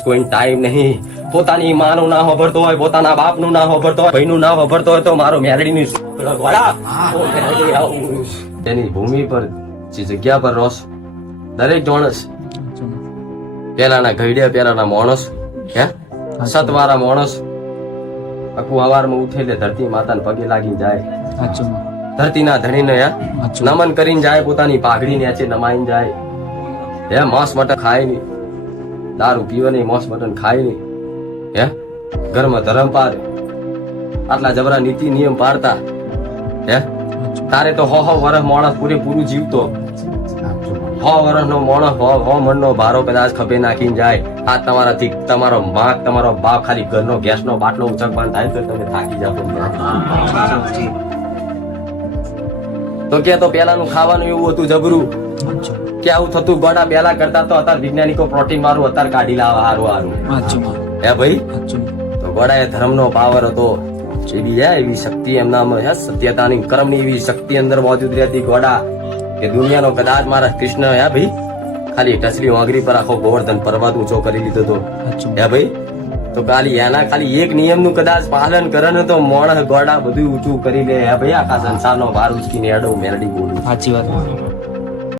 બસ કોઈ ટાઈમ નહીં. પોતાની માનું ના હોભરતો હોય, પોતાના બાપનું ના હોભરતો હોય, ભાઈનું ના હોભરતો હોય તો મારો મેરડીની તેની ભૂમિ પર જે જગ્યા પર રોસ દરેક જોણસ પેલાના ઘડિયા પેલાના માણસ હે સતવારા માણસ આખું હવારમાં ઉઠે એટલે ધરતી માતાને પગે લાગી જાય. ધરતીના ધણીને નમન કરીને જાય, પોતાની પાઘડી નેચે નમાઈને જાય. હે માંસ મટન ખાય નહીં, દારૂ પીવે નહીં, માંસ મટન ખાય નહીં. હે ઘરમાં ધર્મ પાડે, આટલા જબરા નીતિ નિયમ પાડતા. હે તારે તો હો વર્ષ માણસ પૂરેપૂરું જીવતો, 100 વર્ષનો માણસ 100 મણનો ભારો કદાચ ખભે નાખીને જાય. આ તમારાથી તમારો માગ તમારો બાપ ખાલી ઘરનો ગેસનો બાટલો ઉચકવાનો થાય તો તમે થાકી જાવ. તો કે તો પેલાનું ખાવાનું એવું હતું જબરું કે આવું થતું ગોડા પેલા કરતા તો અત્યારે વૈજ્ઞાનિકો પ્રોટીન વાળું અત્યારે કાઢી લાવે હારું. હે ભાઈ તો ગોડા એ ધર્મનો પાવર હતો, એવી શક્તિ એમનામાં સત્યતાની કર્મની એવી શક્તિ અંદર મોજૂદ રહેતી ગોડા કે દુનિયાનો કદાચ મારા કૃષ્ણ હે ભાઈ ખાલી ટચલી વાંગરી પર આખો ગોવર્ધન પર્વત ઊંચો કરી લીધો હતો. હે ભાઈ તો ખાલી એક નિયમનું કદાચ પાલન કરે ને તો માણસ ગોડા બધું ઊંચું કરી લે. હે ભાઈ આખા સંસારનો ભાર ઉચકીને એડો મેરડી બોલું. સાચી વાત.